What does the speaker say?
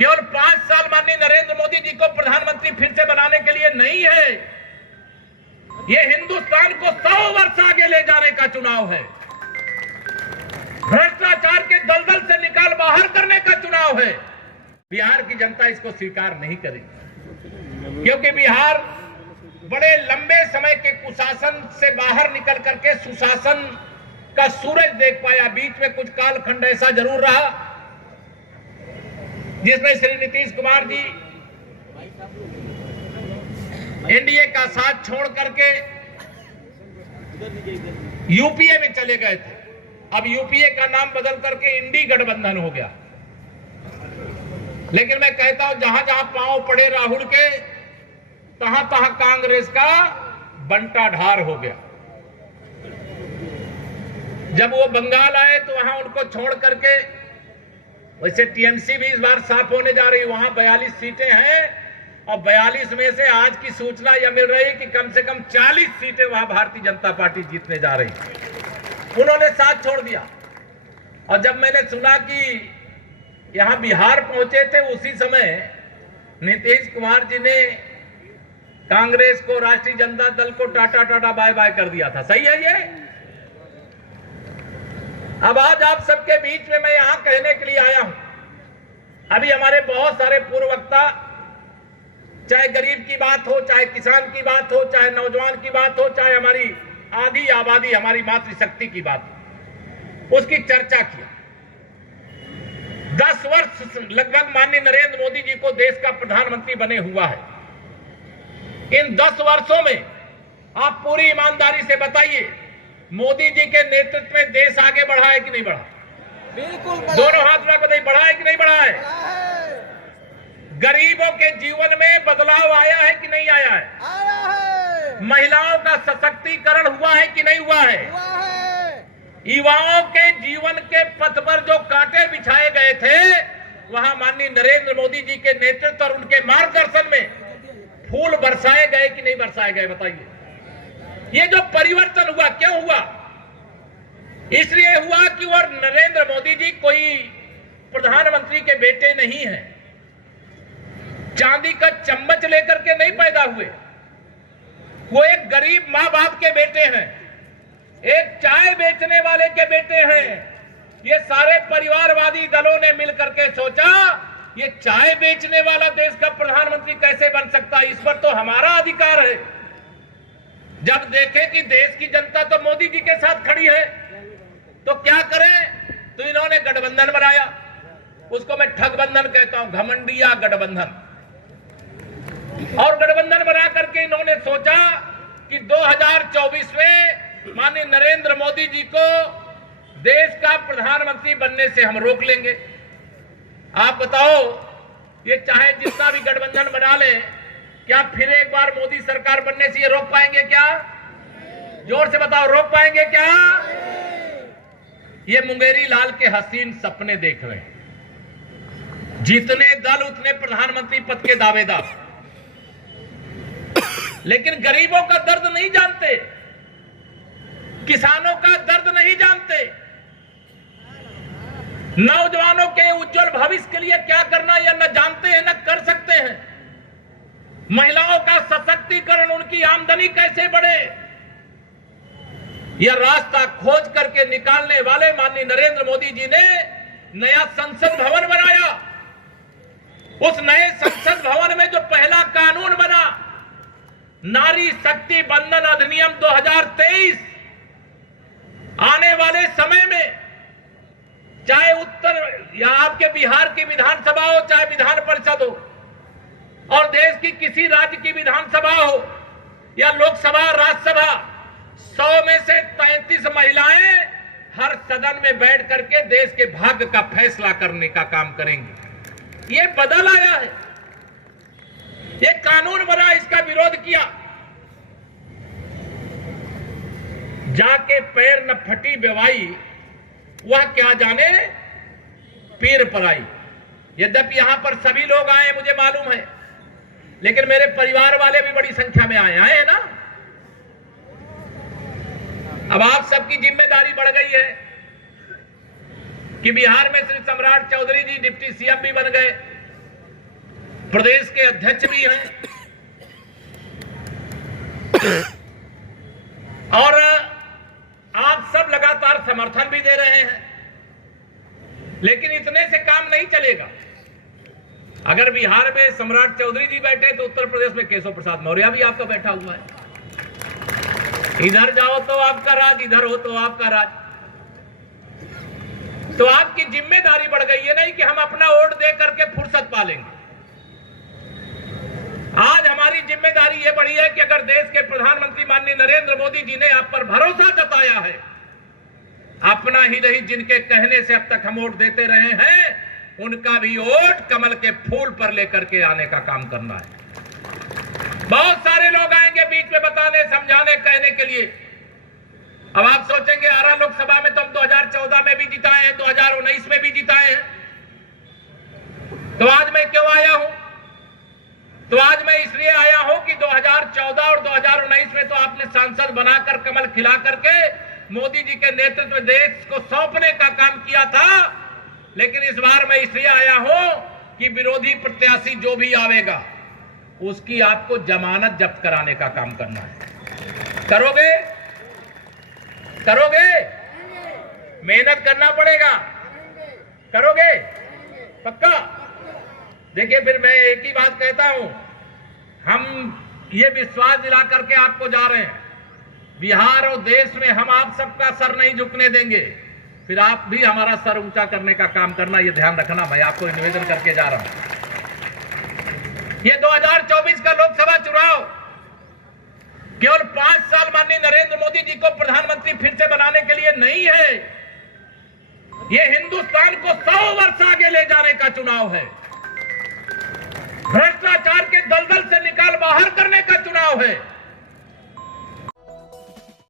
केवल 5 साल माननीय नरेंद्र मोदी जी को प्रधानमंत्री फिर से बनाने के लिए नहीं है, ये हिंदुस्तान को 100 वर्ष आगे ले जाने का चुनाव है। भ्रष्टाचार के दलदल से निकाल बाहर करने का चुनाव है। बिहार की जनता इसको स्वीकार नहीं करेगी, क्योंकि बिहार बड़े लंबे समय के कुशासन से बाहर निकल करके सुशासन का सूरज देख पाया। बीच में कुछ कालखंड ऐसा जरूर रहा जिसमें श्री नीतीश कुमार जी एनडीए का साथ छोड़ करके यूपीए में चले गए थे। अब यूपीए का नाम बदल करके इंडी गठबंधन हो गया। लेकिन मैं कहता हूं, जहां जहां पांव पड़े राहुल के, तहां तहां कांग्रेस का बंटा ढार हो गया। जब वो बंगाल आए तो वहां उनको छोड़ करके, वैसे टीएमसी भी इस बार साफ होने जा रही, वहां 42 सीटें हैं और 42 में से आज की सूचना यह मिल रही कि कम से कम 40 सीटें वहां भारतीय जनता पार्टी जीतने जा रही। उन्होंने साथ छोड़ दिया। और जब मैंने सुना कि यहां बिहार पहुंचे थे, उसी समय नीतीश कुमार जी ने कांग्रेस को, राष्ट्रीय जनता दल को टाटा टाटा बाय बाय कर दिया था। सही है ये? अब आज आप सबके बीच में मैं यहां कहने के लिए आया हूं, अभी हमारे बहुत सारे पूर्व वक्ता, चाहे गरीब की बात हो, चाहे किसान की बात हो, चाहे नौजवान की बात हो, चाहे हमारी आधी आबादी, हमारी मातृशक्ति की बात हो, उसकी चर्चा की। 10 वर्ष लगभग माननीय नरेंद्र मोदी जी को देश का प्रधानमंत्री बने हुआ है। इन 10 वर्षों में आप पूरी ईमानदारी से बताइए, मोदी जी के नेतृत्व में देश आगे बढ़ा है कि नहीं बढ़ा? बिल्कुल। दोनों हाथ में बताइए, बढ़ा है कि नहीं बढ़ा है? गरीबों के जीवन में बदलाव आया है कि नहीं आया है? आया है। महिलाओं का सशक्तिकरण हुआ है कि नहीं हुआ है? हुआ है। युवाओं के जीवन के पथ पर जो कांटे बिछाए गए थे, वहां माननीय नरेंद्र मोदी जी के नेतृत्व और उनके मार्गदर्शन में फूल बरसाए गए कि नहीं बरसाए गए? बताइए। ये जो परिवर्तन हुआ, क्यों हुआ? इसलिए हुआ कि वो नरेंद्र मोदी जी कोई प्रधानमंत्री के बेटे नहीं हैं, चांदी का चम्मच लेकर के नहीं पैदा हुए। वो एक गरीब मां बाप के बेटे हैं, एक चाय बेचने वाले के बेटे हैं। ये सारे परिवारवादी दलों ने मिलकर के सोचा, ये चाय बेचने वाला देश का प्रधानमंत्री कैसे बन सकता है, इस पर तो हमारा अधिकार है। जब देखे कि देश की जनता तो मोदी जी के साथ खड़ी है, तो क्या करें? तो इन्होंने गठबंधन बनाया। उसको मैं ठगबंधन कहता हूं, घमंडिया गठबंधन। और गठबंधन बना करके इन्होंने सोचा कि 2024 में माननीय नरेंद्र मोदी जी को देश का प्रधानमंत्री बनने से हम रोक लेंगे। आप बताओ, ये चाहे जितना भी गठबंधन बना ले, क्या फिर एक बार मोदी सरकार बनने से ये रोक पाएंगे क्या? जोर से बताओ, रोक पाएंगे क्या? ये मुंगेरी लाल के हसीन सपने देख रहे हैं। जितने दल उतने प्रधानमंत्री पद के दावेदार, लेकिन गरीबों का दर्द नहीं जानते, किसानों का दर्द नहीं जानते, नौजवानों के उज्जवल भविष्य के लिए क्या करना या न जानते हैं न कर सकते हैं। महिलाओं का सशक्तिकरण, उनकी आमदनी कैसे बढ़े, यह रास्ता खोज करके निकालने वाले माननीय नरेंद्र मोदी जी ने नया संसद भवन बनाया। उस नए संसद भवन में जो पहला कानून बना, नारी शक्ति बंधन अधिनियम 2023, आने वाले समय में चाहे उत्तर या आपके बिहार की विधानसभा हो, चाहे विधान परिषद हो, और देश की किसी राज्य की विधानसभा हो या लोकसभा, राज्यसभा, 100 में से 33 महिलाएं हर सदन में बैठ करके देश के भाग्य का फैसला करने का काम करेंगी। ये बदल आया है, ये कानून बना, इसका विरोध किया। जाके पैर न फटी बेवाई, वह क्या जाने पीर पराई। यद्यपि यहां पर सभी लोग आए, मुझे मालूम है, लेकिन मेरे परिवार वाले भी बड़ी संख्या में आए हैं ना। अब आप सबकी जिम्मेदारी बढ़ गई है कि बिहार में श्री सम्राट चौधरी जी डिप्टी सीएम भी बन गए, प्रदेश के अध्यक्ष भी हैं और आप सब लगातार समर्थन भी दे रहे हैं, लेकिन इतने से काम नहीं चलेगा। अगर बिहार में सम्राट चौधरी जी बैठे तो उत्तर प्रदेश में केशव प्रसाद मौर्य भी आपका बैठा हुआ है। इधर जाओ तो आपका राज, इधर हो तो आपका राज। तो आपकी जिम्मेदारी बढ़ गई है नहीं कि हम अपना वोट दे करके फुर्सत पालेंगे। आज हमारी जिम्मेदारी यह बढ़ी है कि अगर देश के प्रधानमंत्री माननीय नरेंद्र मोदी जी ने आप पर भरोसा जताया है, अपना ही नहीं जिनके कहने से अब तक हम वोट देते रहे हैं, उनका भी वोट कमल के फूल पर लेकर के आने का काम करना है। बहुत सारे लोग आएंगे बीच में बताने, समझाने, कहने के लिए। अब आप सोचेंगे आरा लोकसभा में तो हम 2014 में भी जिताए हैं, 2019 में भी जिताए हैं, तो आज मैं क्यों आया हूं? तो आज मैं इसलिए आया हूं कि 2014 और 2019 में तो आपने सांसद बनाकर कमल खिला करके मोदी जी के नेतृत्व में देश को सौंपने का काम किया था। लेकिन इस बार मैं इसलिए आया हूं कि विरोधी प्रत्याशी जो भी आवेगा उसकी आपको जमानत जब्त कराने का काम करना है। करोगे? करोगे? मेहनत करना पड़ेगा। करोगे? पक्का? देखिए, फिर मैं एक ही बात कहता हूं, हम ये विश्वास दिला करके आपको जा रहे हैं, बिहार और देश में हम आप सबका सर नहीं झुकने देंगे। फिर आप भी हमारा सर ऊंचा करने का काम करना, ये ध्यान रखना। मैं आपको निवेदन करके जा रहा हूं। ये 2024 का लोकसभा चुनाव केवल 5 साल माननीय नरेंद्र मोदी जी को प्रधानमंत्री फिर से बनाने के लिए नहीं है, ये हिंदुस्तान को 100 वर्ष आगे ले जाने का चुनाव है।